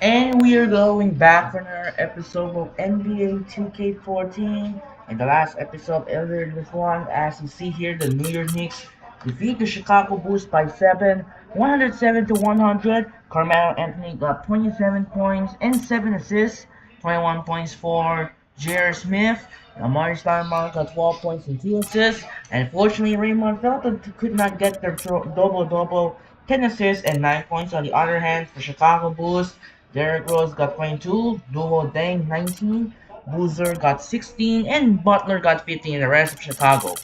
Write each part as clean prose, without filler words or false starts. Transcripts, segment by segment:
And we are going back for another episode of NBA 2K14. In the last episode earlier this one, as you see here, the New York Knicks defeat the Chicago Bulls by 7, 107 to 100. Carmelo Anthony got 27 points and 7 assists, 21 points for J.R. Smith. Amari Stoudemire got 12 points and 2 assists. And fortunately, Raymond Felton could not get their double-double, 10 assists and 9 points. On the other hand, for Chicago Bulls, Derrick Rose got 22, Duo Deng 19, Boozer got 16, and Butler got 15 in the rest of Chicago.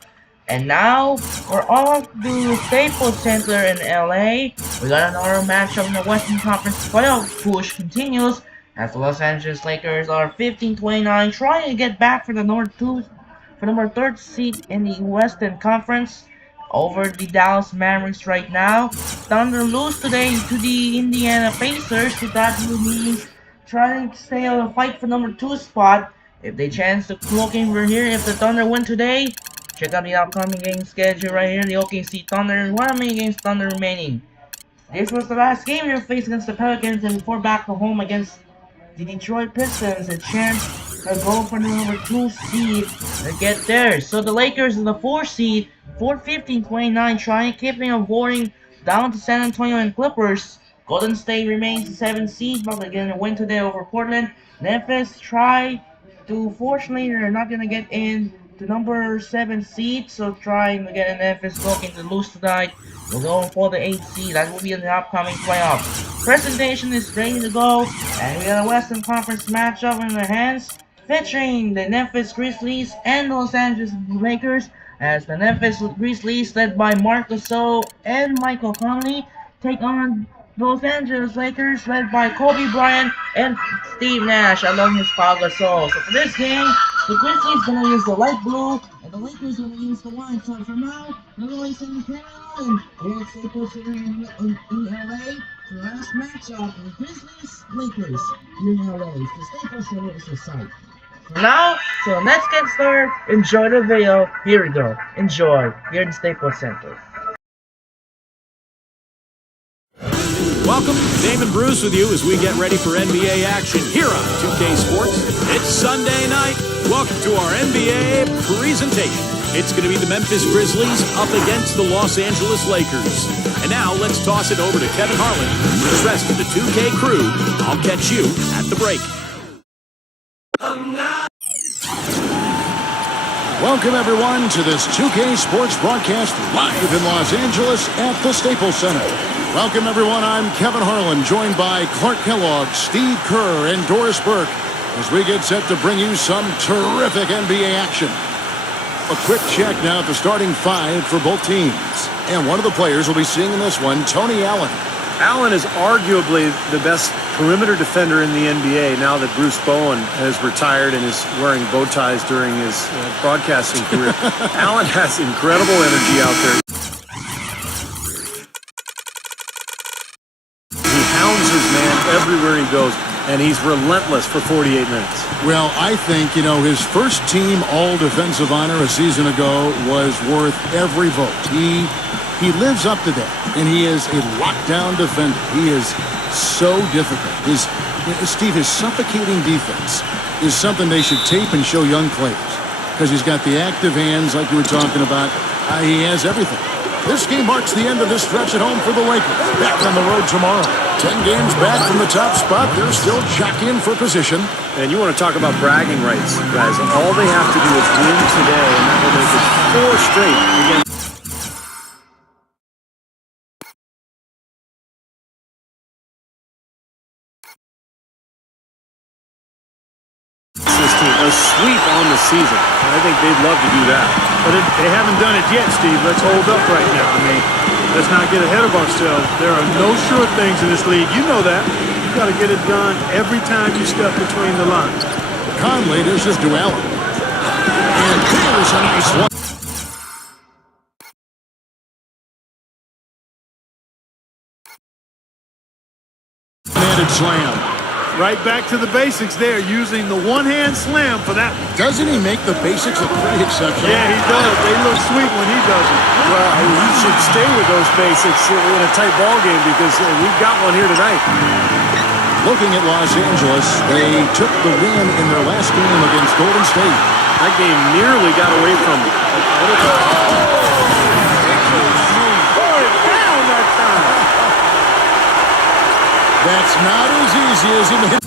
And now, we're on to Staples Center in LA. We got another matchup in the Western Conference playoff push continues as the Los Angeles Lakers are 15-29, trying to get back for the number third seed in the Western Conference over the Dallas Mavericks right now. Thunder lose today to the Indiana Pacers, so that will mean trying to stay on the fight for number 2 spot. If they chance to cloak in, we're here. If the Thunder win today, check out the upcoming game schedule right here. The OKC Thunder, how many games Thunder remaining? This was the last game they faced against the Pelicans, and before back to home against the Detroit Pistons, a chance to go for the number 2 seed to get there. So the Lakers in the 4 seed, 4-15-29, trying keeping avoiding down to San Antonio and Clippers. Golden State remains the 7th seed, but they're going to win today over Portland. Memphis try to, fortunately, they're not going to get in to number 7 seed, so trying to get in Memphis, looking to lose tonight. We're going for the 8th seed. That will be in the upcoming playoffs. Presentation is ready to go, and we got a Western Conference matchup in the hands, featuring the Memphis Grizzlies and Los Angeles Lakers, as the Memphis Grizzlies, led by Marc Gasol and Michael Conley, take on the Los Angeles Lakers, led by Kobe Bryant and Steve Nash, along with Pau Gasol. So for this game, the Grizzlies gonna use the light blue, and the Lakers gonna use the white. So for now, they're going to Canada, and we're at Staples Center in LA. For the last matchup, the Grizzlies Lakers in LA. The Staples Center is the site. For now, so let's get started. Enjoy the video. Here we go. Enjoy here in Staples Center. Welcome, Dave and Bruce with you as we get ready for NBA action here on 2K Sports. It's Sunday night. Welcome to our NBA presentation. It's going to be the Memphis Grizzlies up against the Los Angeles Lakers. And now let's toss it over to Kevin Harlan for the rest of the 2K crew. I'll catch you at the break. Welcome, everyone, to this 2K Sports broadcast live in Los Angeles at the Staples Center. Welcome, everyone. I'm Kevin Harlan, joined by Clark Kellogg, Steve Kerr, and Doris Burke as we get set to bring you some terrific NBA action. A quick check now at the starting 5 for both teams. And one of the players we'll be seeing in this one, Tony Allen. Allen is arguably the best perimeter defender in the NBA now that Bruce Bowen has retired and is wearing bow ties during his broadcasting career. Allen has incredible energy out there. He hounds his man everywhere he goes, and he's relentless for 48 minutes. Well, I think, his first team all-defensive honor a season ago was worth every vote. He lives up to that, and he is a lockdown defender. He is so difficult. His suffocating defense is something they should tape and show young players because he's got the active hands like you were talking about. He has everything. This game marks the end of this stretch at home for the Lakers. Back on the road tomorrow. 10 games back from the top spot. They're still jockeying for position. And you want to talk about bragging rights, guys. All they have to do is win today, and that will make it 4 straight against. A sweep on the season. I think they'd love to do that. But they haven't done it yet, Steve. Let's hold up right now. I mean, let's not get ahead of ourselves. There are no sure things in this league. You know that. You got to get it done every time you step between the lines. Conley, there's just Allen. And here's a nice one. Handed slam. Right back to the basics there, using the one-hand slam for that one. Doesn't he make the basics look pretty exceptional? Yeah, he does. They look sweet when he does it. Well, he should stay with those basics in a tight ball game because we've got one here tonight. Looking at Los Angeles, they took the win in their last game against Golden State. That game nearly got away from them. That's not as easy as it may.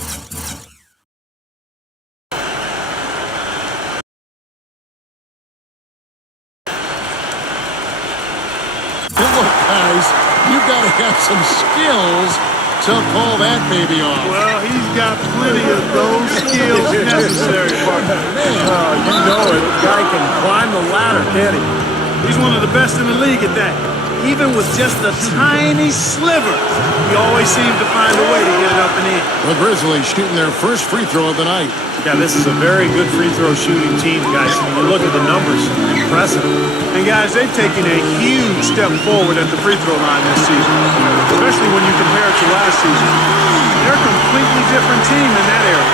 Look, guys, you've got to have some skills to pull that baby off. Well, he's got plenty of those skills necessary, partner. You know it. The guy can climb the ladder, can't he? He's one of the best in the league at that. Even with just a tiny sliver, he always seems to find a way to get it up and in. The Grizzlies shooting their first free throw of the night. Yeah, this is a very good free throw shooting team, guys. When you look at the numbers, impressive. And guys, they've taken a huge step forward at the free throw line this season, especially when you compare it to last season. They're a completely different team in that area.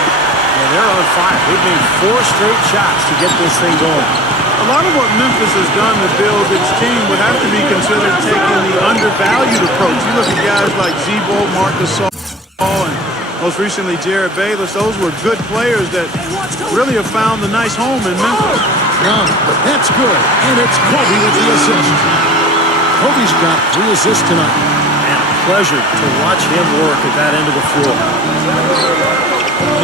And they're on fire. They've made 4 straight shots to get this thing going. A lot of what Memphis has done to build its team would have to be considered taking the undervalued approach. You look at guys like Z-Bo, Marc Gasol, and most recently Jared Bayless. Those were good players that really have found a nice home in Memphis. Well, that's good. And it's Kobe with the assist. Kobe's got 3 assists tonight. And a pleasure to watch him work at that end of the floor.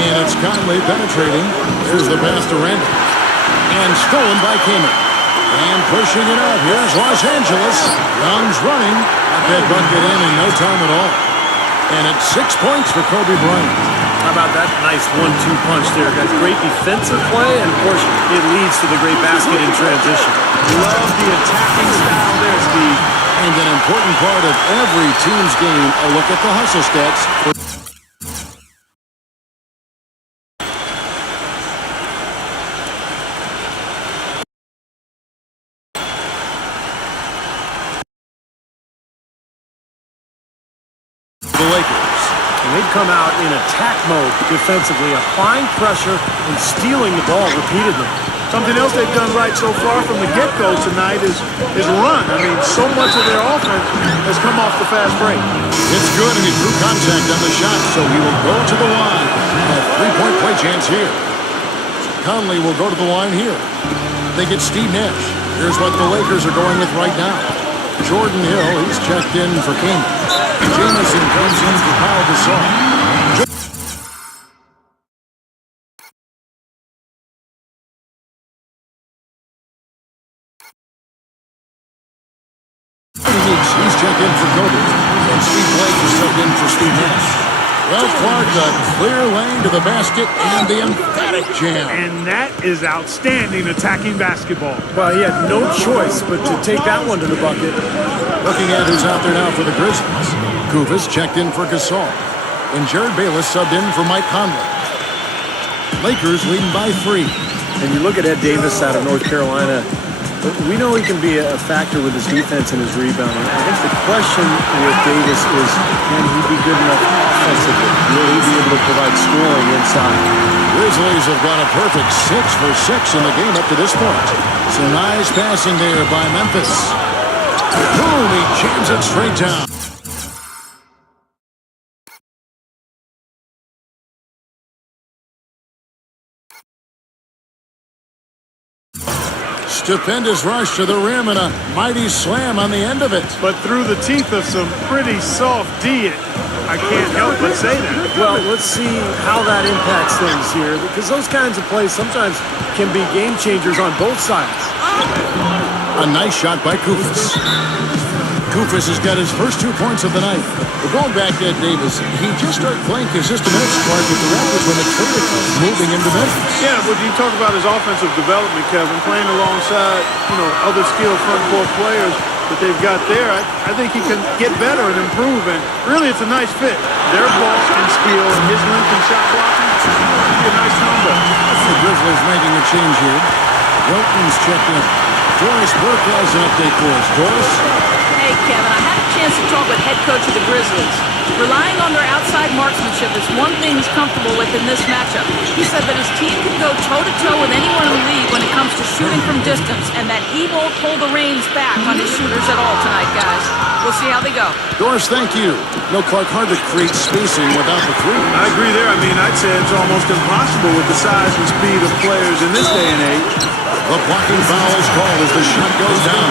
And it's Conley penetrating. There's the pass to Randall. And stolen by Kamen. And pushing it up. Here's Los Angeles. Young's running. Got that bucket in no time at all. And it's 6 points for Kobe Bryant. How about that nice 1-2 punch there, guys? Great defensive play, and of course, it leads to the great basket in transition. Love the attacking style there, Steve. And an important part of every team's game, a look at the hustle stats. The Lakers. And they've come out in attack mode defensively, applying pressure and stealing the ball repeatedly. Something else they've done right so far from the get-go tonight is run. I mean, so much of their offense has come off the fast break. It's good, and he drew contact on the shot, so he will go to the line. A 3-point play chance here. Conley will go to the line here. They get Steve Nash. Here's what the Lakers are going with right now. Jordan Hill, he's checked in for King. Jamison comes in for Pau Gasol. He's checked in for Kobe. And Steve Blake is subbed in for Steve Nash. Well, Clark, a clear lane to the basket and the emphatic jam. And that is outstanding attacking basketball. Well, he had no choice but to take that one to the bucket. Looking at who's out there now for the Grizzlies. Kufis checked in for Gasol. And Jared Bayless subbed in for Mike Conley. Lakers leading by 3. And you look at Ed Davis out of North Carolina. We know he can be a factor with his defense and his rebounding. I think the question with Davis is, can he be good enough offensively? Will he be able to provide scoring inside? Grizzlies have got a perfect 6 for 6 in the game up to this point. So nice passing there by Memphis. Boom, he jams it straight down. Stupendous rush to the rim and a mighty slam on the end of it. But through the teeth of some pretty soft D, I can't help but say that. Well, let's see how that impacts things here, because those kinds of plays sometimes can be game changers on both sides. A nice shot by Kufis. Kufis has got his first 2 points of the night. But going back to Ed Davis, he just started playing consistent minutes with the Raptors when the trade moving into Memphis. Yeah, but you talk about his offensive development, Kevin, playing alongside, other skilled front court players that they've got there. I think he can get better and improve, and really it's a nice fit. Their ball and skill and his length and shot blocking, it's be a nice combo. The Grizzlies making a change here. Wilton's checked in. Doris Burke has an update for us. Doris? Hey, Kevin, I had a chance to talk with head coach of the Grizzlies. Relying on their outside marksmanship is one thing he's comfortable with in this matchup. He said that his team can go toe-to-toe with anyone in the league when it comes to shooting from distance, and that he won't pull the reins back on his shooters at all tonight, guys. We'll see how they go. Doris, thank you. No, Clark, hard to create spacing without the three. I agree there. I mean, I'd say it's almost impossible with the size and speed of players in this day and age. The blocking foul is called as the shot goes down.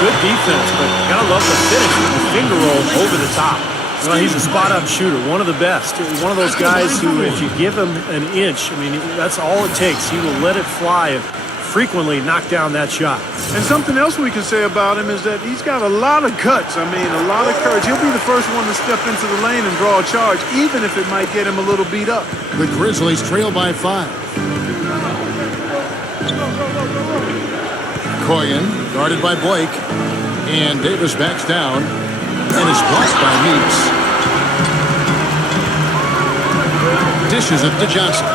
Good defense, but gotta love the finish with the finger roll over the top. Well, he's a spot-up shooter, one of the best. One of those guys who, if you give him an inch, I mean, that's all it takes. He will let it fly and frequently knock down that shot. And something else we can say about him is that he's got a lot of guts. I mean, a lot of courage. He'll be the first one to step into the lane and draw a charge, even if it might get him a little beat up. The Grizzlies trail by 5. Koyen, guarded by Blake. And Davis backs down and is blocked by Meeks. Dishes it to Johnson.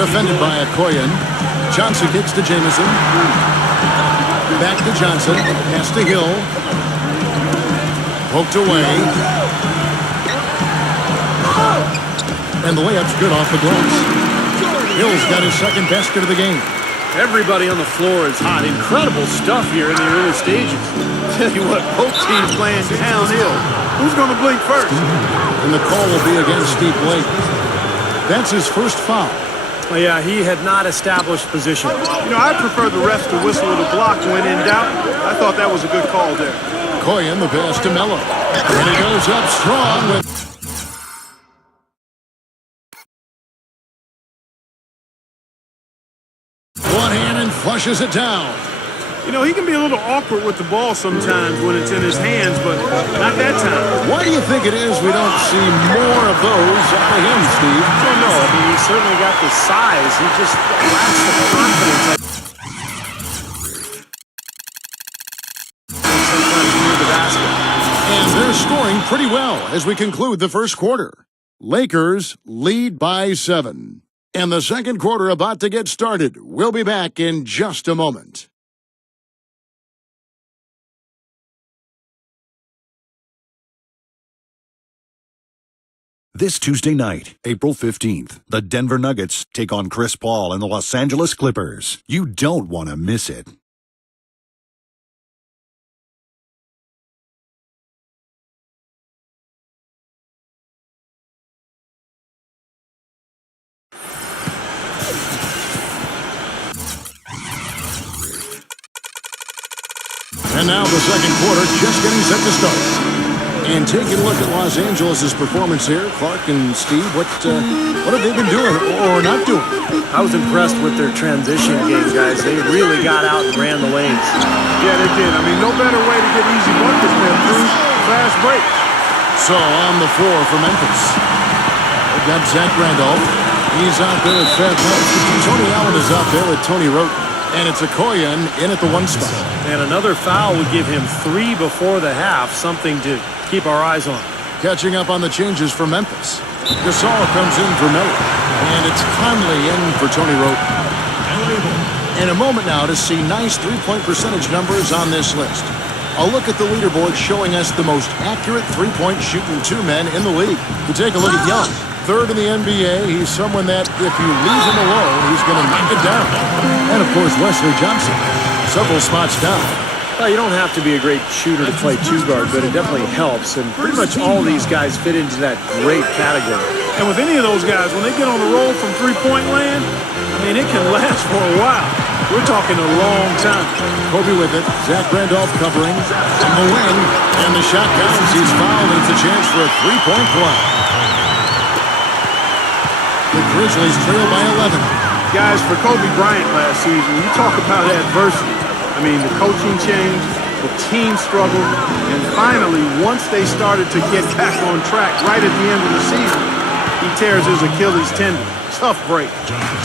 Defended by Koyen. Johnson kicks to Jamison. Back to Johnson. Pass to Hill. Poked away. And the layup's good off the glass. Hill's got his second basket of the game. Everybody on the floor is hot. Incredible stuff here in the early stages. Tell you what, both teams playing downhill. Who's going to blink first? And the call will be against Steve Blake. That's his first foul. Well, yeah, he had not established position. You know, I prefer the refs to whistle at a block when in doubt. I thought that was a good call there. Koyen, the pass to Melo. And he goes up strong with... one hand and flushes it down. You know, he can be a little awkward with the ball sometimes when it's in his hands, but not that time. Why do you think it is we don't see more of those out of him, Steve? I don't know. I mean, he's certainly got the size. He just lacks the confidence. Sometimes near the basket. And they're scoring pretty well as we conclude the first quarter. Lakers lead by 7. And the second quarter about to get started. We'll be back in just a moment. This Tuesday night, April 15th, the Denver Nuggets take on Chris Paul and the Los Angeles Clippers. You don't want to miss it. And now the second quarter just getting set to start. And taking a look at Los Angeles' performance here, Clark and Steve, what have they been doing or not doing? I was impressed with their transition game, guys. They really got out and ran the lanes. Yeah, they did. I mean, no better way to get easy buckets than through fast break. So on the floor for Memphis, they've got Zach Randolph. He's out there at Fab Mike. Tony Allen is out there with Tony Roten. And it's Koyen in at the 1 spot. And another foul would give him 3 before the half, something to keep our eyes on. Catching up on the changes for Memphis. Gasol comes in for Miller. And it's Conley in for Tony Roten. In a moment now to see nice three-point percentage numbers on this list. A look at the leaderboard showing us the most accurate three-point shooting 2 men in the league. We take a look at Young. Third in the NBA, he's someone that if you leave him alone, he's going to knock it down. And, of course, Wesley Johnson, several spots down. Well, you don't have to be a great shooter to play 2-guard, but it definitely helps. And pretty much all these guys fit into that great category. And with any of those guys, when they get on the roll from three-point land, I mean, it can last for a while. We're talking a long time. Kobe with it. Zach Randolph covering. On the wing. And the shot counts. He's fouled, and it's a chance for a three-point play. The Grizzlies trail by 11. Guys, for Kobe Bryant last season, you talk about adversity. I mean, the coaching change, the team struggle, and finally, once they started to get back on track right at the end of the season, he tears his Achilles tendon. Tough break.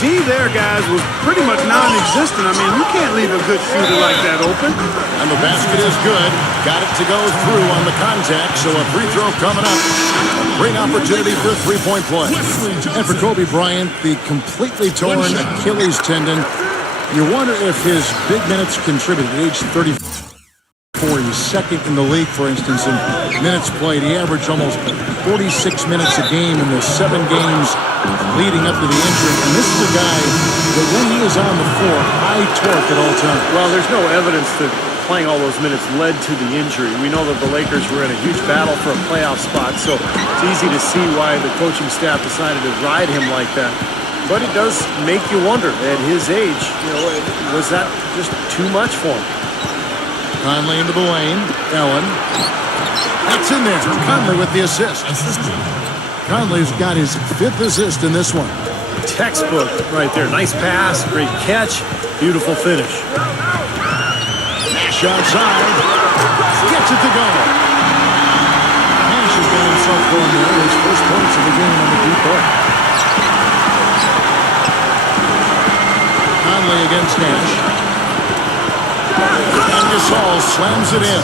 D there, guys, was pretty much non-existent. I mean, you can't leave a good shooter like that open. And the basket is good. Got it to go through on the contact, so a free throw coming up. A great opportunity for a three-point play. And for Kobe Bryant, the completely torn Achilles tendon. You wonder if his big minutes contributed. At age 34, he's second in the league, for instance, in minutes played. He averaged almost 46 minutes a game in the 7 games leading up to the injury. And this is a guy that when he is on the floor, high torque at all times. Well, there's no evidence that playing all those minutes led to the injury. We know that the Lakers were in a huge battle for a playoff spot, so it's easy to see why the coaching staff decided to ride him like that. But it does make you wonder, at his age, was that just too much for him? Conley into the lane. Allen. That's in there. Conley with the assist. Conley's got his 5th assist in this one. Textbook right there. Nice pass, great catch, beautiful finish. Nash outside. Gets it to go. Nash has got himself going there. His first points of the game on the deep ball. Conley against Nash. And Gasol slams it in.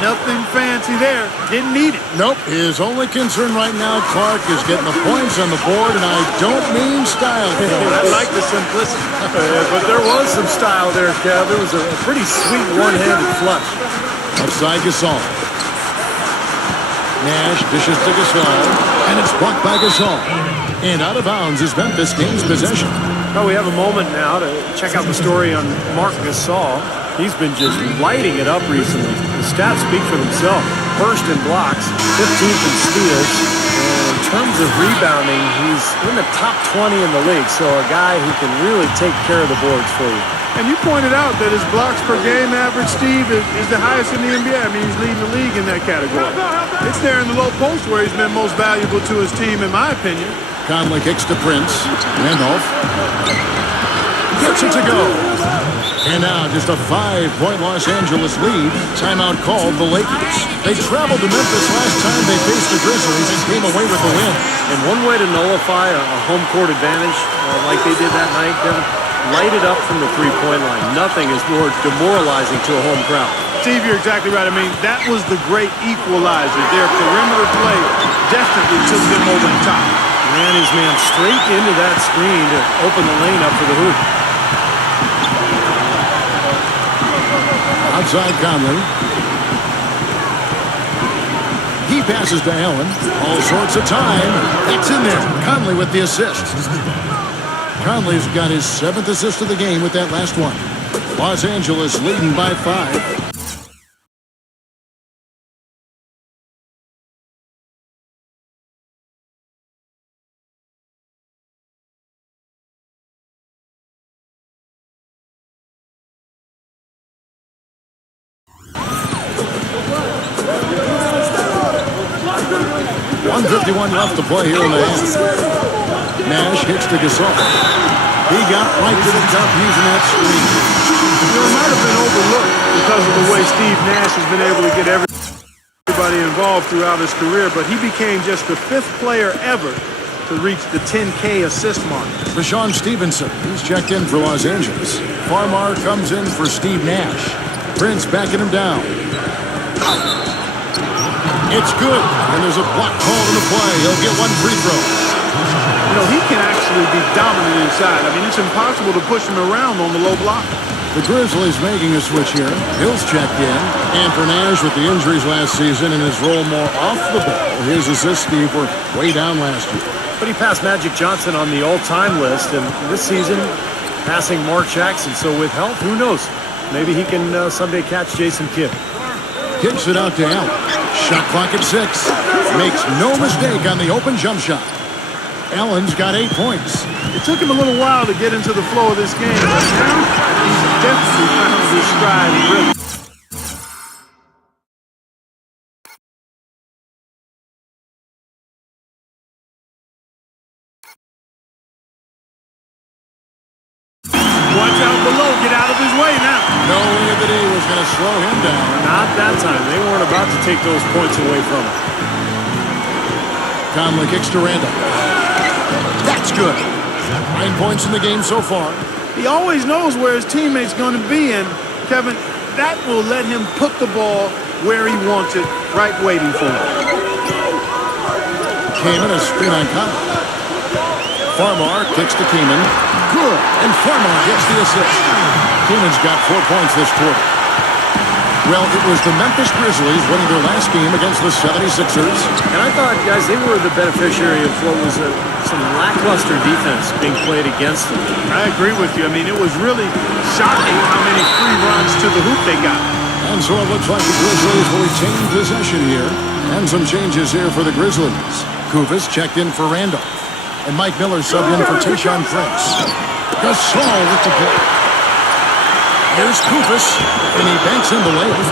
Nothing fancy there. Didn't need it. Nope. His only concern right now, Clark, is getting the points on the board, and I don't mean style. I like the simplicity. But there was some style there, Kev. It was a pretty sweet one-handed flush. Outside Gasol. Nash dishes to Gasol, and it's blocked by Gasol. And out of bounds is Memphis gains possession. Well, we have a moment now to check out the story on Marc Gasol. He's been just lighting it up recently. The stats speak for themselves. First in blocks, 15th in steals. And in terms of rebounding, he's in the top 20 in the league. So a guy who can really take care of the boards for you. And you pointed out that his blocks per game average, Steve, is the highest in the NBA. I mean, he's leading the league in that category. It's there in the low post where he's been most valuable to his team, in my opinion. Conley kicks to Prince. Randolph gets it to go. And now just a 5-point Los Angeles lead. Timeout called the Lakers. They traveled to Memphis last time they faced the Grizzlies and came away with the win. And one way to nullify a home court advantage like they did that night, Kevin, light it up from the three-point line. Nothing is more demoralizing to a home crowd. Steve, you're exactly right. I mean, that was the great equalizer. Their perimeter play definitely took them over the top. Ran his man straight into that screen to open the lane up for the hoop. Outside Conley. He passes to Allen. All sorts of time. That's in there. Conley with the assist. Conley's got his 7th assist of the game with that last one. Los Angeles leading by 5. .151 left to play here in the half. Nash hits to Gasol. He got right to the cup using that screen. It might have been overlooked because of the way Steve Nash has been able to get everybody involved throughout his career, but he became just the 5th player ever to reach the 10K assist mark. Rashawn Stevenson, he's checked in for Los Angeles. Farmar comes in for Steve Nash. Prince backing him down. It's good, and there's a block called into play. He'll get 1 free throw. You know, he can actually be dominant inside. I mean, it's impossible to push him around on the low block. The Grizzlies making a switch here. Hill's checked in. And for Nash with the injuries last season and his role more off the ball, his assists, Steve, were way down last year. But he passed Magic Johnson on the all-time list, and this season, passing Mark Jackson. So with health, who knows? Maybe he can someday catch Jason Kidd. Kicks it out to Allen. Shot clock at 6. Makes no mistake on the open jump shot. Allen's got 8 points. It took him a little while to get into the flow of this game, but now he's definitely found his stride and rhythm. Watch out below. Get out of his way now. No way of the day was going to slow him down. Not that time. They weren't about to take those points away from him. Conley kicks to Randall. That's good. 9 points in the game so far. He always knows where his teammate's going to be, and Kevin, that will let him put the ball where he wants it, right waiting for him. Kaman, a screen on Conley. Farmar kicks to Kaman. Good. And Farmar gets the assist. Kaman's got 4 points this quarter. Well, it was the Memphis Grizzlies winning their last game against the 76ers. And I thought, guys, they were the beneficiary of what was some lackluster defense being played against them. I agree with you. I mean, it was really shocking how many free runs to the hoop they got. And so it looks like the Grizzlies will retain possession here. And some changes here for the Grizzlies. Kufis checked in for Randolph. And Mike Miller subbed in for Tayshaun Prince. Gasol with the play. Here's Kufis, and he banks in the layup.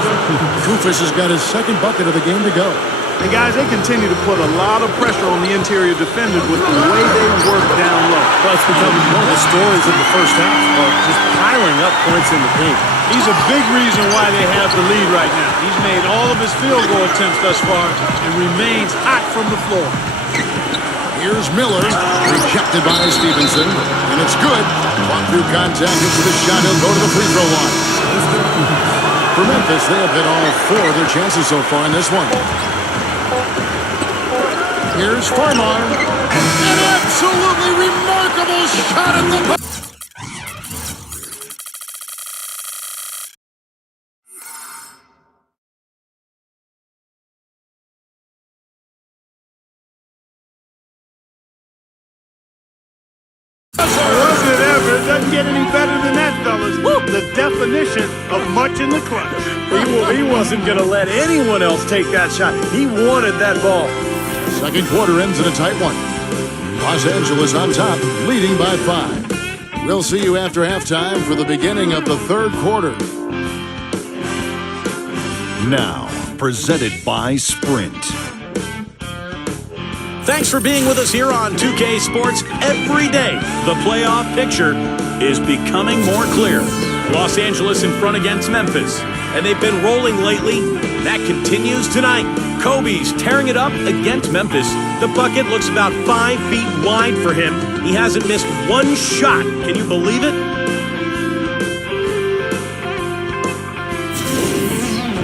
Kufis has got his second bucket of the game to go. And guys, they continue to put a lot of pressure on the interior defenders with the way they work down low. Well, it's become one of the stories of the first half, just piling up points in the paint. He's a big reason why they have the lead right now. He's made all of his field goal attempts thus far and remains hot from the floor. Here's Miller, rejected by Stevenson, and it's good. Walk through contact, hits the shot, he'll go to the free throw line. For Memphis, they have hit all four of their chances so far in this one. Here's Farmar, an absolutely remarkable shot at the... Was it ever? It doesn't get any better than that, fellas. The definition of much in the clutch. He wasn't going to let anyone else take that shot. He wanted that ball. Second quarter ends in a tight one. Los Angeles on top, leading by 5. We'll see you after halftime for the beginning of the third quarter. Now, presented by Sprint. Thanks for being with us here on 2K Sports. Every day, the playoff picture is becoming more clear. Los Angeles in front against Memphis, and they've been rolling lately. That continues tonight. Kobe's tearing it up against Memphis. The bucket looks about 5 feet wide for him. He hasn't missed one shot. Can you believe it?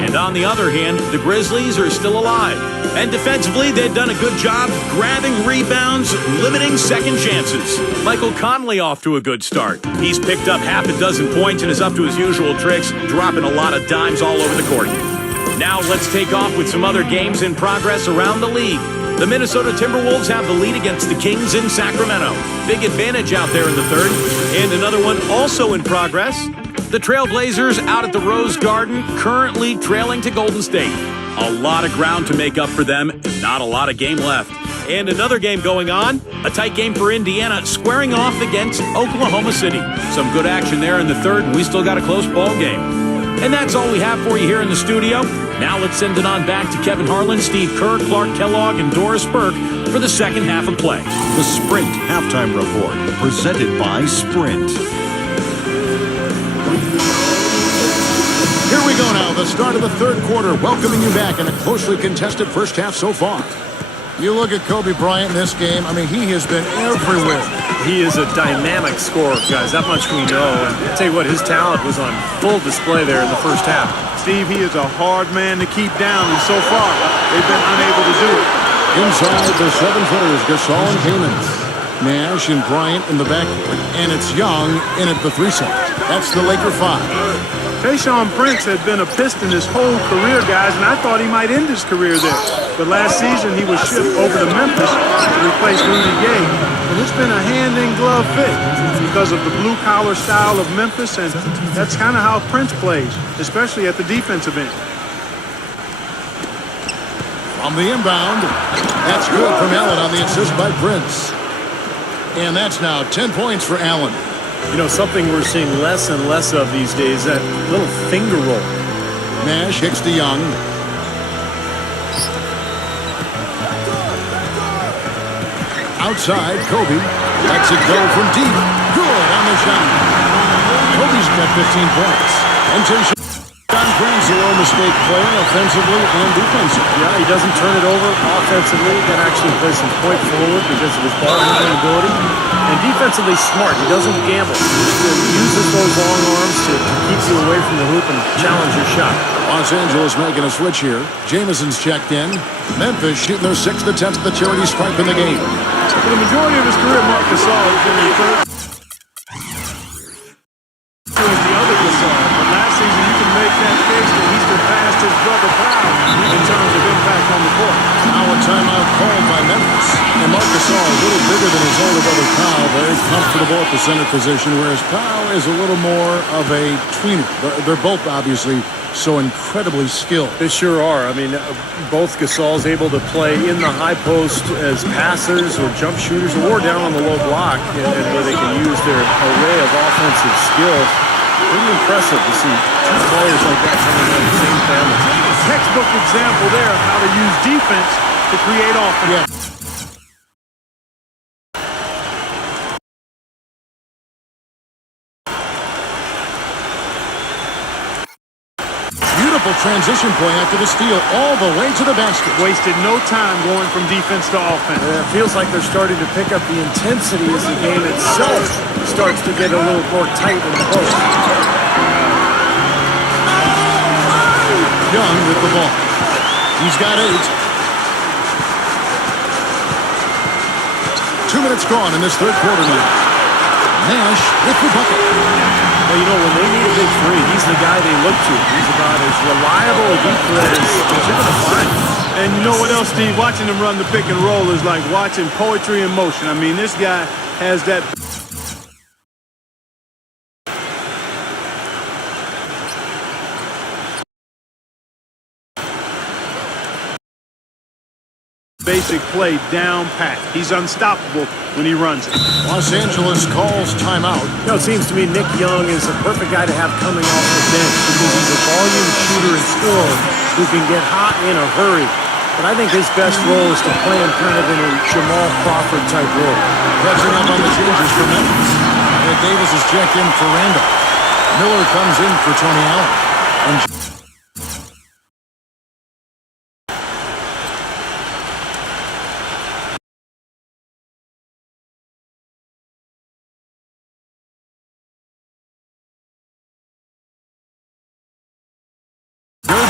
And on the other hand, the Grizzlies are still alive. And defensively, they've done a good job grabbing rebounds, limiting second chances. Michael Conley off to a good start. He's picked up half a dozen points and is up to his usual tricks, dropping a lot of dimes all over the court. Now let's take off with some other games in progress around the league. The Minnesota Timberwolves have the lead against the Kings in Sacramento. Big advantage out there in the third. And another one also in progress. The Trailblazers out at the Rose Garden, currently trailing to Golden State. A lot of ground to make up for them, not a lot of game left. And another game going on, a tight game for Indiana, squaring off against Oklahoma City. Some good action there in the third, and we still got a close ball game. And that's all we have for you here in the studio. Now let's send it on back to Kevin Harlan, Steve Kerr, Clark Kellogg, and Doris Burke for the second half of play. The Sprint Halftime Report, presented by Sprint. Here we go now, the start of the third quarter, welcoming you back in a closely contested first half so far. You look at Kobe Bryant in this game, I mean, he has been everywhere. He is a dynamic scorer, guys. That much we know. And I'll tell you what, his talent was on full display there in the first half. Steve, he is a hard man to keep down, and so far, they've been unable to do it. Inside the 7-footers, Gasol and Kamens. Nash and Bryant in the backcourt, and it's Young in at the 3-set. That's the Laker 5. Tayshaun Prince had been a Piston his whole career, guys, and I thought he might end his career there. But last season, he was shipped over to Memphis to replace Rudy Gay. And it's been a hand-in-glove fit because of the blue-collar style of Memphis, and that's kind of how Prince plays, especially at the defensive end. On the inbound, that's good from Allen on the assist by Prince. And that's now 10 points for Allen. You know, something we're seeing less and less of these days, that little finger roll. Nash kicks to Young. Outside, Kobe lets it go from deep. Good on the shot. Kobe's got 15 points. And Tayshaun Prince, zero mistake player offensively and defensively. Yeah, he doesn't turn it over offensively. He can actually play some point forward because of his ball handling ability. And defensively smart. He doesn't gamble. He uses those long arms to keep you away from the hoop and challenge your shot. Los Angeles making a switch here. Jameson's checked in. Memphis shooting their 6th attempt at the charity stripe in the game. For the majority of his career, Marc Gasol has been in third. The other Gasol, but last season you can make that case that he's the very comfortable at the center position, whereas Powell is a little more of a tweener. They're both obviously so incredibly skilled. They sure are. I mean, both Gasol's able to play in the high post as passers or jump shooters or down on the low block, and where they can use their array of offensive skills. Pretty impressive to see two players like that coming out of the same family. A textbook example there of how to use defense to create offense. Yeah. Beautiful transition play after the steal all the way to the basket. Wasted no time going from defense to offense. It feels like they're starting to pick up the intensity as the game itself starts to get a little more tight in the post. Young with the ball. He's got 8. 2 minutes gone in this third quarter now. Nash with the bucket. Well, you know, when they need a big three, he's the guy they look to. He's about as reliable a deep threat as you're going to find. And you know what else, Steve? Watching him run the pick and roll is like watching poetry in motion. I mean, this guy has that basic play down pat. He's unstoppable when he runs it. Los Angeles calls timeout. You know, it seems to me Nick Young is the perfect guy to have coming off the bench because he's a volume shooter and scorer who can get hot in a hurry. But I think his best role is to play him kind of in a Jamal Crawford type role. Catching up on the changes for Memphis. Ed Davis is checked in for Randall. Miller comes in for Tony Allen. And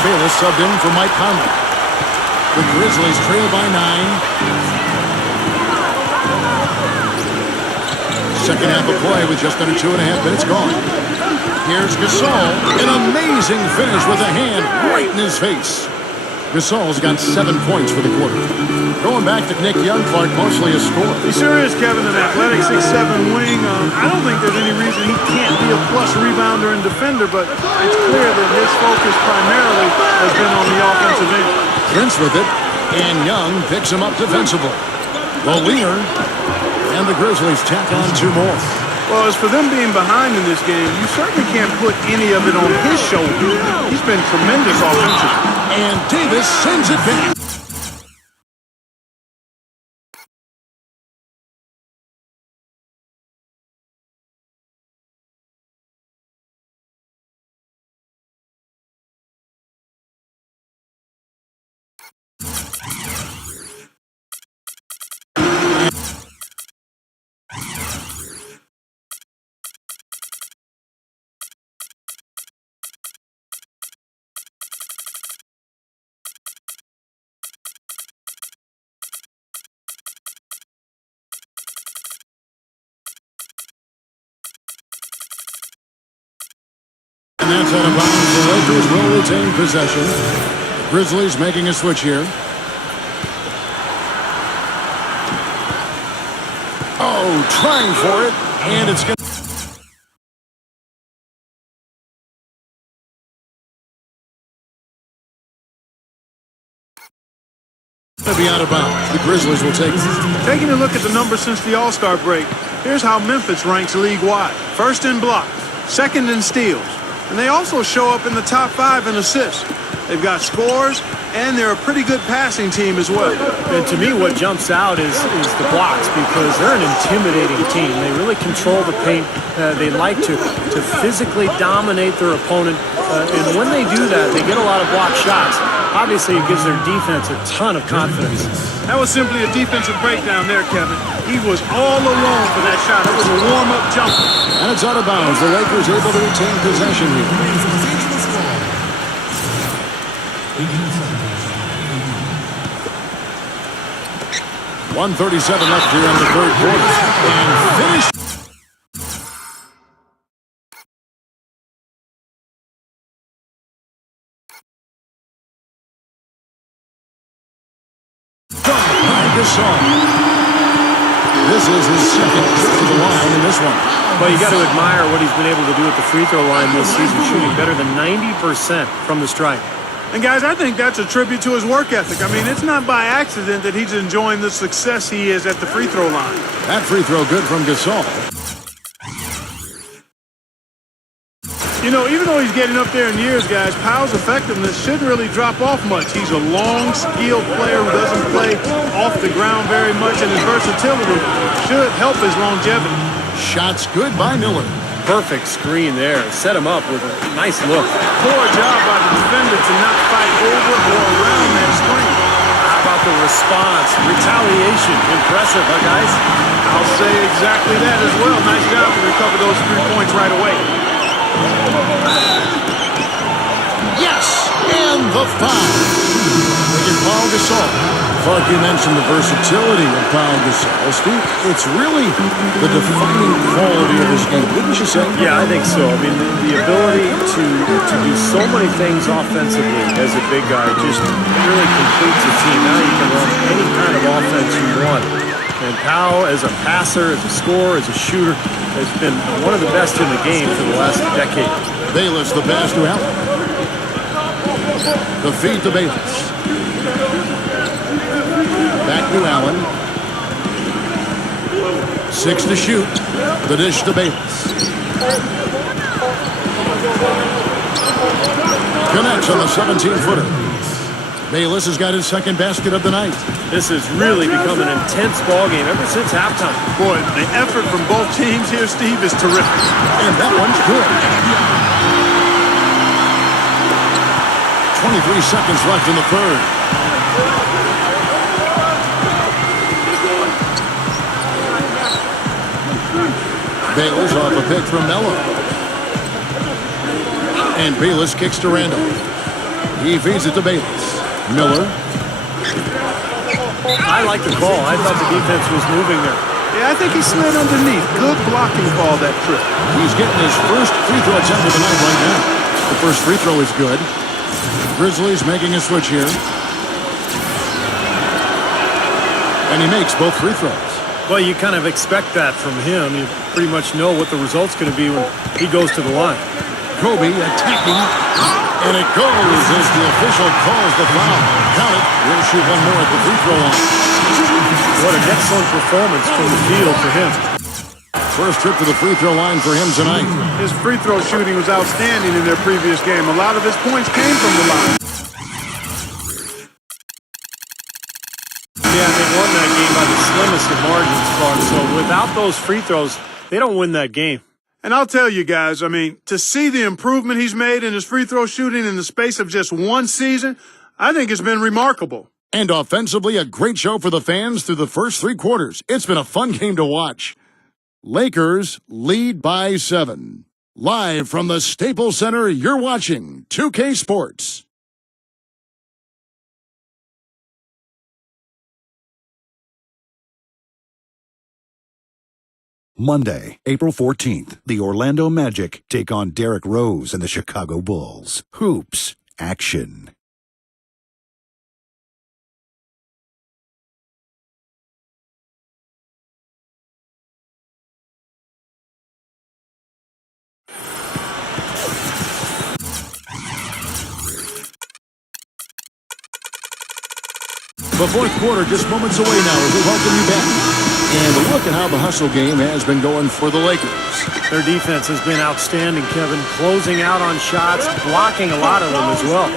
Bayless subbed in for Mike Conley. The Grizzlies trail by 9. Second half of play with just under 2.5 minutes gone. Here's Gasol. An amazing finish with a hand right in his face. Gasol's got 7 points for the quarter. Going back to Nick Young, Clark, mostly a scorer. He sure is, Kevin, an athletic 6'7" wing. I don't think there's any reason he can't be a plus rebounder and defender, but it's clear that his focus primarily has been on the offensive end. Prince with it, and Young picks him up defensively. The leader, and the Grizzlies tack on 2 more. Well, as for them being behind in this game, you certainly can't put any of it on his shoulders. He's been tremendous offensively. And Davis sends it back. And that's out of bounds. The Lakers will retain possession. The Grizzlies making a switch here. Oh, trying for it. And it's going to be out of bounds. The Grizzlies will take it. Taking a look at the numbers since the All-Star break, here's how Memphis ranks league-wide. First in blocks, second in steals, and they also show up in the top 5 in assists. They've got scores, and they're a pretty good passing team as well. And to me, what jumps out is the blocks, because they're an intimidating team. They really control the paint. They like to physically dominate their opponent, and when they do that, they get a lot of block shots. Obviously, it gives their defense a ton of confidence. That was simply a defensive breakdown there, Kevin. He was all alone for that shot. It was a warm-up jumper. And it's out of bounds. The Lakers able to retain possession here. 1:37 left here in the third quarter. And finish. Gasol. This is his second trip to the line. this one. Well, you got to admire what he's been able to do at the free throw line this season, shooting better than 90% from the stripe. And guys, I think that's a tribute to his work ethic. I mean, it's not by accident that he's enjoying the success he is at the free throw line. That free throw good from Gasol. You know, even though he's getting up there in years, guys, Powell's effectiveness shouldn't really drop off much. He's a long, skilled player who doesn't play off the ground very much, and his versatility should help his longevity. Shots good by Miller. Perfect screen there. Set him up with a nice look. Poor job by the defender to not fight over or around that screen. How about the response? Retaliation. Impressive, huh, guys? I'll say exactly that as well. Nice job to recover those 3 points right away. Yes! And the foul. Again, Paul Gasol. Clark, you mentioned the versatility of Paul Gasol. Steve, it's really the defining quality of his game, wouldn't you say? Yeah, I think so. I mean, the ability to do so many things offensively as a big guy just really completes a team. Now you can run any kind of offense you want. And Powell, as a passer, as a scorer, as a shooter, has been one of the best in the game for the last decade. Bayless, the pass to Allen. The feed to Bayless. Back to Allen. 6 to shoot. The dish to Bayless. Connects on the 17-footer. Bayless has got his second basket of the night. This has really become an intense ball game ever since halftime. Boy, the effort from both teams here, Steve, is terrific. And that one's good. 23 seconds left in the third. Bayless off a pick from Melo. And Bayless kicks to Randall. He feeds it to Bayless. Miller. I like the call. I thought the defense was moving there. Yeah, I think he slid underneath. Good blocking call that trip. He's getting his first free throw attempt of the night right now. The first free throw is good. Grizzlies making a switch here. And he makes both free throws. Well, you kind of expect that from him. You pretty much know what the result's going to be when he goes to the line. Kobe attacking. And it goes as the official calls the foul. Count it. We'll shoot one more at the free throw line. What an excellent performance from the field for him. First trip to the free throw line for him tonight. His free throw shooting was outstanding in their previous game. A lot of his points came from the line. Yeah, they won that game by the slimmest of margins, Clark. So without those free throws, they don't win that game. And I'll tell you guys, I mean, to see the improvement he's made in his free throw shooting in the space of just one season, I think it's been remarkable. And offensively, a great show for the fans through the first 3 quarters. It's been a fun game to watch. Lakers lead by 7. Live from the Staples Center, you're watching 2K Sports. Monday, April 14th, the Orlando Magic take on Derrick Rose and the Chicago Bulls. Hoops action. The fourth quarter just moments away now as we welcome you back. And look at how the hustle game has been going for the Lakers. Their defense has been outstanding, Kevin. Closing out on shots, blocking a lot of them as well.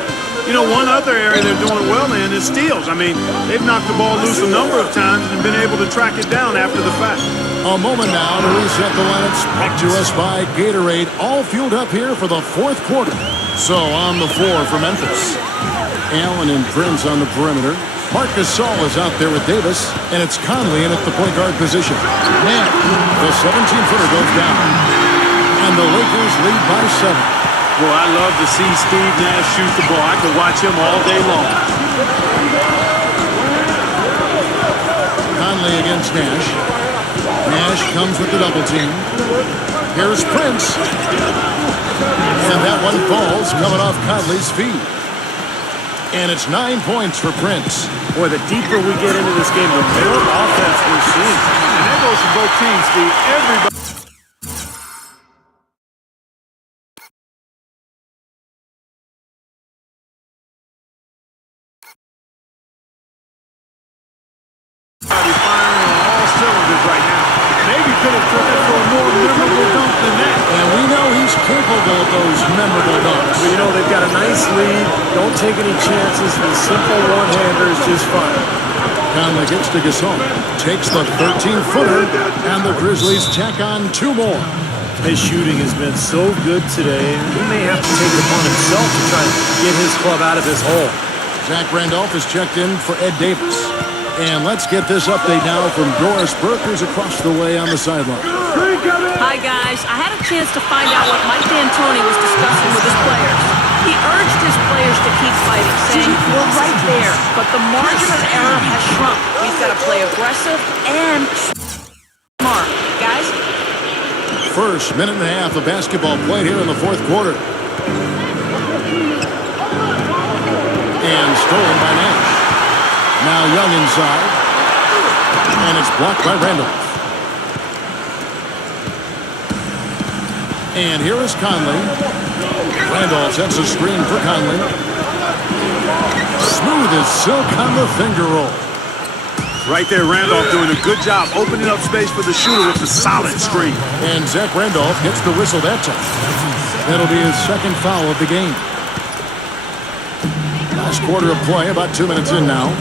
You know, one other area they're doing well in is steals. I mean, they've knocked the ball loose a number of times and been able to track it down after the fact. A moment now to reset the lineups brought to us by Gatorade. All fueled up here for the fourth quarter. So on the floor for Memphis. Allen and Prince on the perimeter. Marc Gasol is out there with Davis, and it's Conley in at the point guard position. Man, the 17-footer goes down. And the Lakers lead by 7. Well, I love to see Steve Nash shoot the ball. I could watch him all day long. Conley against Nash. Nash comes with the double team. Here's Prince. And that one falls coming off Conley's feet. And it's 9 points for Prince. Boy, the deeper we get into this game, the more offense we're seeing. And that goes for both teams, Steve. Everybody. a nice lead. Don't take any chances. The simple one-hander is just fine. Conley gets to Gasol. Takes the 13-footer, and the Grizzlies tack on 2 more. His shooting has been so good today, and he may have to take it upon himself to try and get his club out of this hole. Zach Randolph is checked in for Ed Davis. And let's get this update now from Doris Burke, who's across the way on the sideline. Hi, guys. I had a chance to find out what Mike D'Antoni was discussing with his players. He urged his players to keep fighting, saying, we're right there, but the margin of error has shrunk. We've got to play aggressive and smart. Guys? First minute and a half of basketball played here in the 4th quarter. And stolen by Nash. Now Young inside. And it's blocked by Randolph. And here is Conley. Randolph sets a screen for Conley. Smooth as silk on the finger roll. Right there, Randolph doing a good job opening up space for the shooter with a solid screen. And Zach Randolph gets the whistle that time. That'll be his 2nd foul of the game. Last quarter of play, about 2 minutes in now.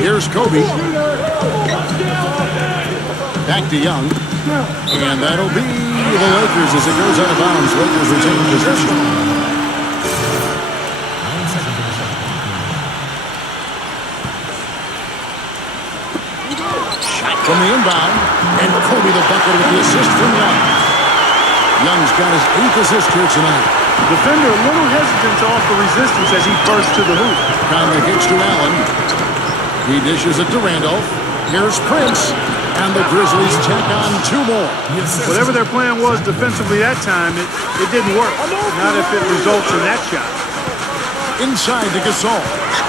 Here's Kobe. Back to Young. And that'll be the Lakers as it goes out of bounds. Lakers retain possession. From the inbound, and Kobe the bucket with the assist from Young. Young's got his 8th assist here tonight. Defender a little hesitant to offer resistance as he bursts to the hoop. Conley gets to Allen. He dishes it to Randolph. Here's Prince, and the Grizzlies tack on 2 more. Whatever their plan was defensively that time, it didn't work. Not if it results in that shot. Inside to Gasol.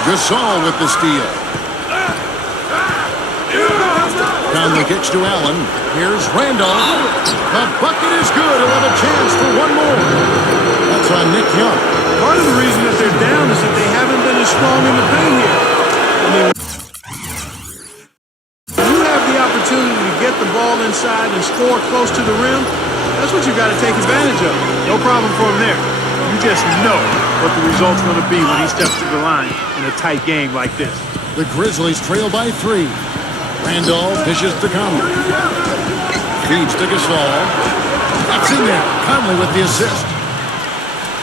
Gasol with the steal. Conley gets to Allen. Here's Randolph. The bucket is good. He'll have a chance for 1 more. That's on Nick Young. Part of the reason that they're down is that they haven't been as strong in the paint here. I mean, when you have the opportunity to get the ball inside and score close to the rim, that's what you got to take advantage of. No problem for him there. You just know what the result's going to be when he steps to the line in a tight game like this. The Grizzlies trail by 3. Randolph dishes to Conley. Feeds to Gasol. That's in there. Conley with the assist.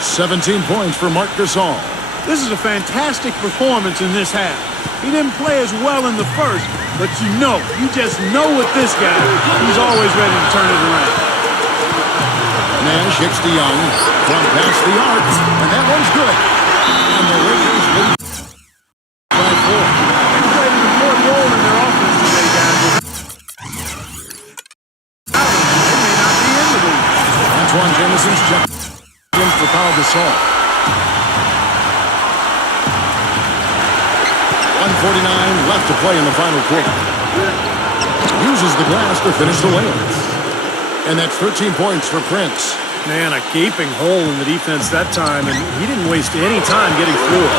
17 points for Marc Gasol. This is a fantastic performance in this half. He didn't play as well in the first, but you just know with this guy, he's always ready to turn it around. Nash hits to Young. From past the arc. And that one's good. And the Lakers lead by 4. They played an important role in their offense today, guys. They may not be in the league. Antoine Jameson's check in for Pau Gasol. 1:49 left to play in the final quarter. Uses the glass to finish the layup. And that's 13 points for Prince. Man, a gaping hole in the defense that time, and he didn't waste any time getting through it.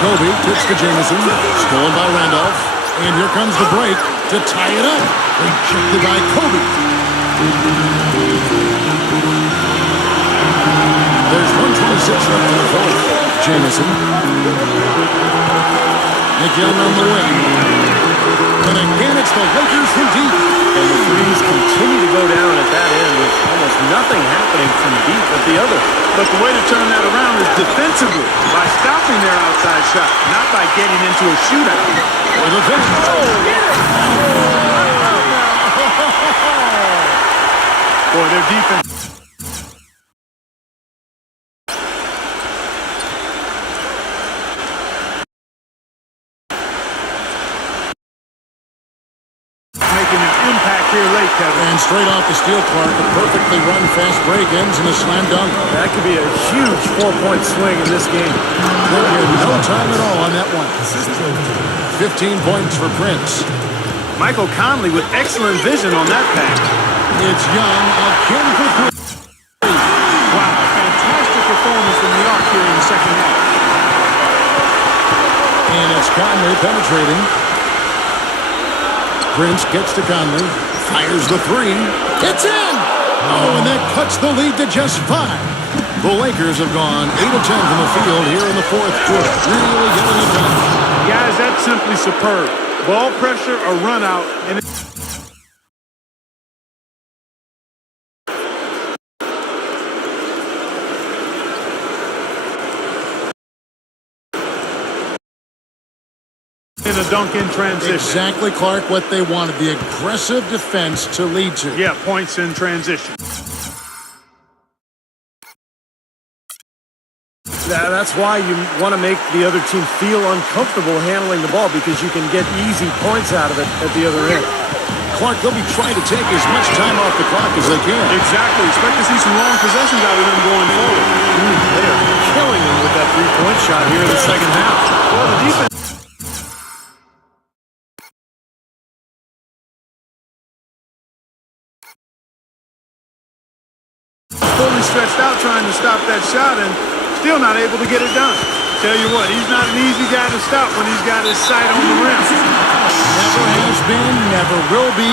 Kobe kicks to Jameson. Stolen by Randolph. And here comes the break to tie it up. Rejected by Kobe. There's 1:26 left in the fourth. Jameson. Nick Young on the wing. And again, it's the Lakers from deep. And the threes continue to go down at that end with almost nothing happening from deep at the other. But the way to turn that around is defensively, by stopping their outside shot, not by getting into a shootout. For the finish. Boy, their defense. Making an impact here late, Kevin. And straight off the steal, Clark, a perfectly run fast break ends in a slam dunk. That could be a huge 4-point swing in this game. They had no time at all on that one. 15 points for Prince. Michael Conley with excellent vision on that pass. It's Young again for 3. Wow, fantastic performance from the arc here in the second half. And it's Conley penetrating. Prince gets to Conley. Fires the three. It's in! Oh, and that cuts the lead to just 5. The Lakers have gone 8 of 10 from the field here in the fourth quarter. Really getting it done. Guys, that's simply superb. Ball pressure, a run out, and in a dunk in transition. Exactly, Clark, what they wanted. The aggressive defense to lead to. Yeah, points in transition. That's why you want to make the other team feel uncomfortable handling the ball, because you can get easy points out of it at the other end. Clark, they'll be trying to take as much time off the clock as they can. Exactly. Expect to see some long possessions out of them going forward. They are killing them with that three-point shot here in the second half. Well, the defense fully stretched out trying to stop that shot and still not able to get it done. Tell you what, he's not an easy guy to stop when he's got his sight on the rim. Never has been, never will be.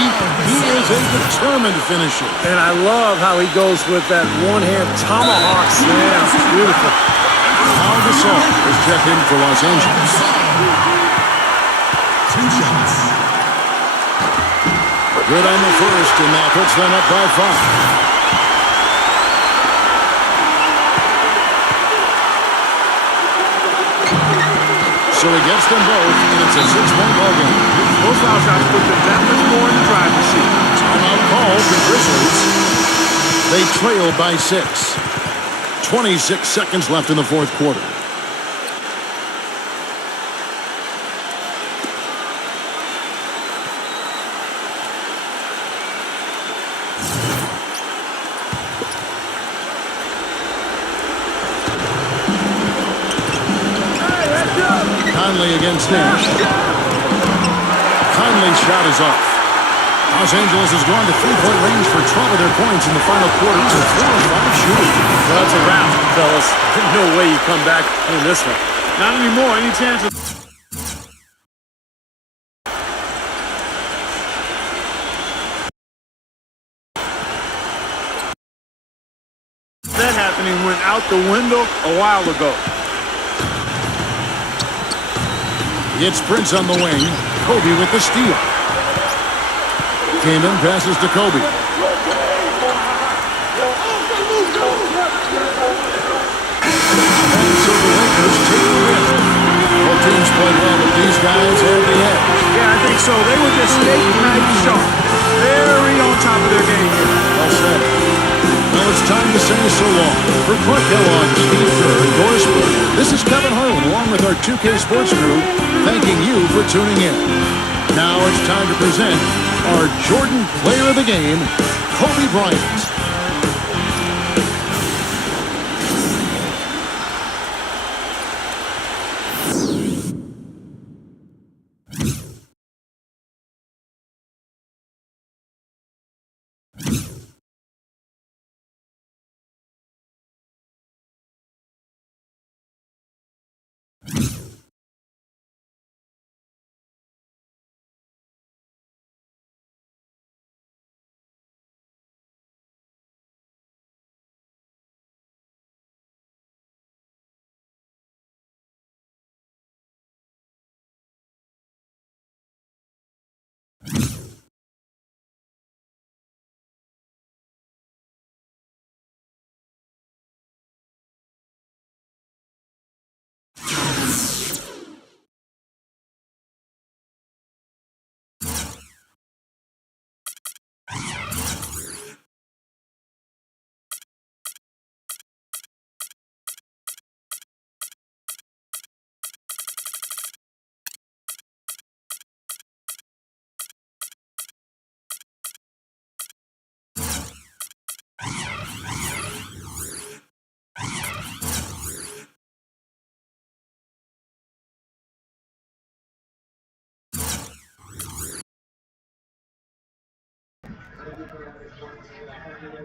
He is a determined finisher. And I love how he goes with that one-hand tomahawk slam. Beautiful. Pau Gasol is checked in for Los Angeles. 2 shots. Good on the first, and that puts them up by 5. So he gets them both, and it's a 6-point ball game. Those foul shots put them that much more in the driver's seat. Timeout called for Grizzlies. They trail by 6. 26 seconds left in the fourth quarter. Conley against Nash. Conley's shot is off. Los Angeles has gone to 3-point range for 12 of their points in the final quarter to 4 of 5 shooting. Well, that's a wrap, fellas. No way you come back in this one. Not anymore. Any chance of that happening went out the window a while ago. It's Prince on the wing. Kobe with the steal. Kaman passes to Kobe. And so the Lakers take the win. Both teams played well, but these guys had the edge. Yeah, I think so. They were just night sharp. Very on top of their game here. Well said. Well, it's time to say so long. For Clark Kellogg, Steve Kerr, and Doris Burke, this is Kevin Harlan along with our 2K Sports crew, thanking you for tuning in. Now it's time to present our Jordan Player of the Game, Kobe Bryant.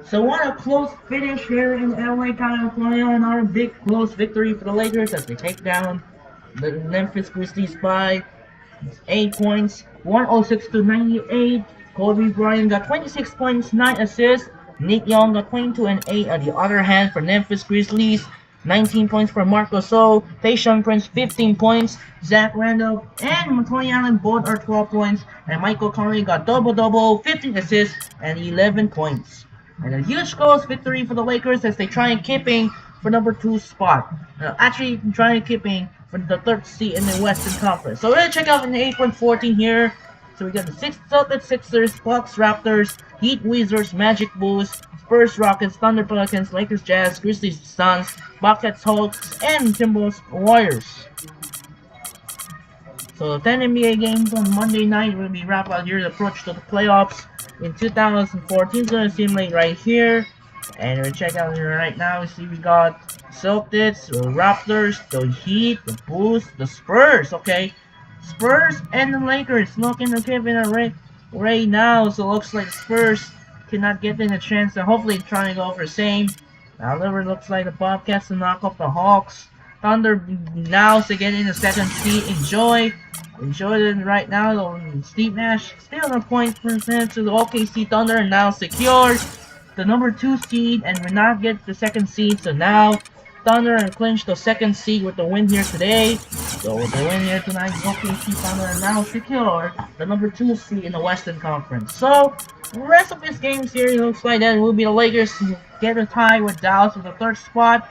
So what a close finish here in LA, California, and our big close victory for the Lakers as they take down the Memphis Grizzlies by 8 points, 106 to 98. Kobe Bryant got 26 points, 9 assists. Nick Young got 22 and 8 on the other hand for Memphis Grizzlies. 19 points for Marc Gasol, Tayshaun Prince 15 points, Zach Randolph and Tony Allen both are 12 points, and Michael Conley got double-double, 15 assists and 11 points. And a huge close victory for the Lakers as they try and keeping for number 2 spot. Actually trying to keeping for the 3rd seed in the Western Conference. So we're going to check out in the 8.14 here. So we got the Celtics, Sixers, Bucks, Raptors, Heat, Wizards, Magic, Bulls, Spurs, Rockets, Thunder, Pelicans, Lakers, Jazz, Grizzlies, Suns, Buckets, Hawks, and Timberwolves, Warriors. So the 10 NBA games on Monday night will be wrapped out here. The approach to the playoffs in 2014 is going to seem like right here. And we'll check out here right now. We see we got Celtics, the Raptors, the Heat, the Bulls, the Spurs. Okay, Spurs and the Lakers looking to keep in a right now. So it looks like the Spurs cannot get in a chance to hopefully trying to go for the same. However, it looks like the Bobcats to knock off the Hawks. Thunder now to get in the 2nd seed. Enjoy it right now. Steve Nash still on a point percent to the OKC Thunder and now secured the number 2 seed and will not get the 2nd seed. So now Thunder and clinch the 2nd seed with the win here today. So with the win here tonight, OKC Thunder and now secure the number 2 seed in the Western Conference. So the rest of these games here, it looks like that will be the Lakers get a tie with Dallas with the 3rd spot.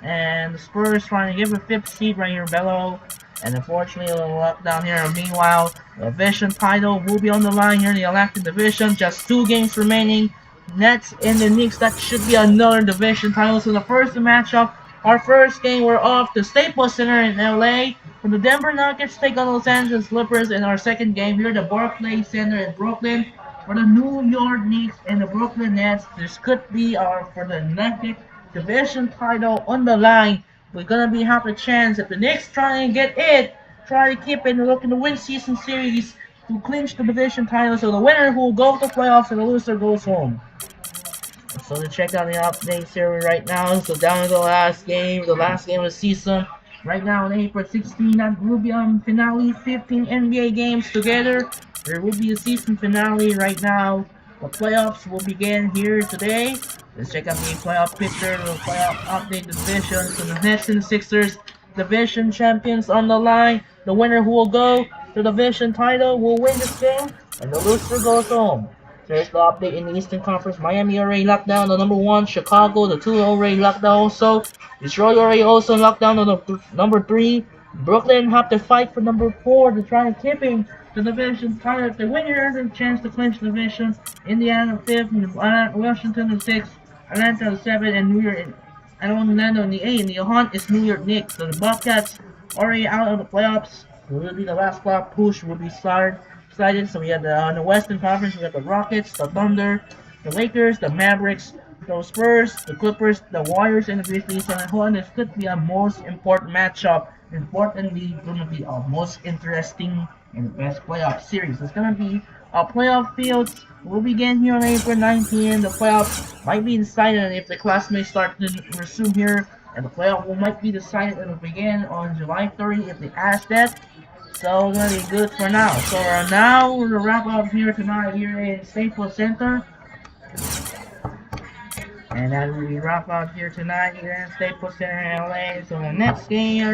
And the Spurs trying to give a 5th seed right here below. And unfortunately, a little lockdown here. Meanwhile, the division title will be on the line here in the Atlantic Division. Just 2 games remaining. Nets and the Knicks, that should be another division title. So the first matchup, our first game, we're off the Staples Center in LA. For the Denver Nuggets take on Los Angeles Clippers. In our second game here, the Barclays Center in Brooklyn. For the New York Knicks and the Brooklyn Nets, this could be for the Atlantic Division title on the line. We're gonna have a chance if the Knicks try and get it, try to keep it and look in the win season series to clinch the division title. So the winner who will go to the playoffs and the loser goes home. So to check out the updates here right now. So down to the last game of the season. Right now on April 16, that will be on finale 15 NBA games together. There will be a season finale right now. The playoffs will begin here today. Let's check out the playoff picture, the playoff update division. So the Nets and Sixers, division champions on the line. The winner who will go to the division title will win this game, and the loser goes home. There's the update in the Eastern Conference. Miami already locked down the number 1. Chicago, the 2 already locked down also. Detroit already also locked down on the number 3. Brooklyn have to fight for number 4 to try and keep in the division title. If the winner has a chance to clinch the division, Indiana 5th, Washington the 6th, Atlanta the 7th, and New York and Orlando in the 8th. And the hunt is New York Knicks. So the Bobcats already out of the playoffs. It will be the last playoff push will be started. So we have on the Western Conference, we got the Rockets, the Thunder, the Lakers, the Mavericks, the Spurs, the Clippers, the Warriors, and the Grizzlies. And I hope this could be a most important matchup. Importantly, going to be a most interesting and best playoff series. It's going to be a playoff fields. Will begin here on April 19. The playoffs might be decided if the class may start to resume here, and the playoff might be decided and will begin on July 30 if they ask that. So it's gonna be good for now. So now we're gonna wrap up here tonight here in Staples Center. And as we wrap up here tonight here in Staples Center in LA. So the next game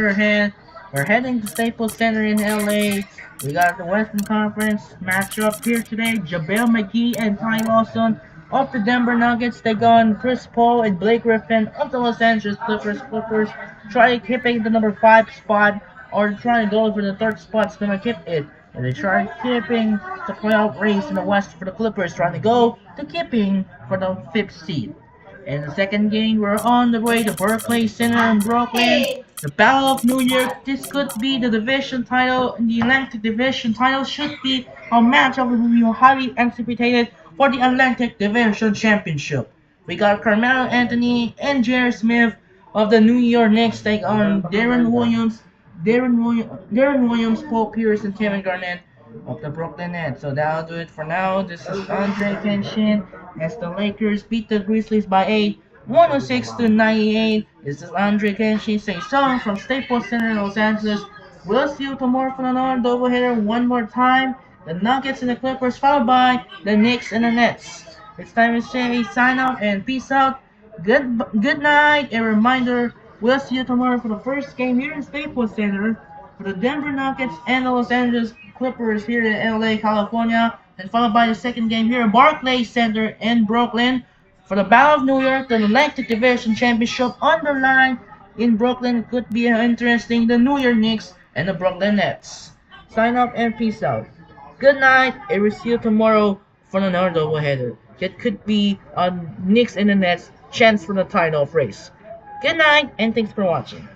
we're heading to Staples Center in LA. We got the Western Conference matchup here today. JaVale McGee and Ty Lawson of the Denver Nuggets take on Chris Paul and Blake Griffin of the Los Angeles Clippers. Clippers try keeping the number 5 spot, or trying to go for the 3rd spot's gonna keep it. And they try keeping the playoff race in the West for the Clippers, trying to go to keeping for the 5th seed. In the second game, we're on the way to Barclays Center in Brooklyn. The Battle of New York. This could be the division title, and the Atlantic Division title should be a matchup that will be highly anticipated for the Atlantic Division Championship. We got Carmelo Anthony and J.R. Smith of the New York Knicks take on Darren Williams, Paul Pierce, and Kevin Garnett of the Brooklyn Nets. So that'll do it for now. This is Andre Kenshin as the Lakers beat the Grizzlies by 8, 106-98. This is Andre Kenshin saying so from Staples Center, Los Angeles. We'll see you tomorrow for another doubleheader one more time. the Nuggets and the Clippers, followed by the Knicks and the Nets. It's time to say sign off and peace out. Good night. A reminder, we'll see you tomorrow for the first game here in Staples Center for the Denver Nuggets and the Los Angeles Clippers here in LA, California, and followed by the second game here at Barclays Center in Brooklyn for the Battle of New York, the Atlantic Division Championship on the line in Brooklyn. Could be interesting. The New York Knicks and the Brooklyn Nets. Sign up and peace out. Good night, and we'll see you tomorrow for another doubleheader. It could be Knicks and the Nets chance for the title race. Good night, and thanks for watching.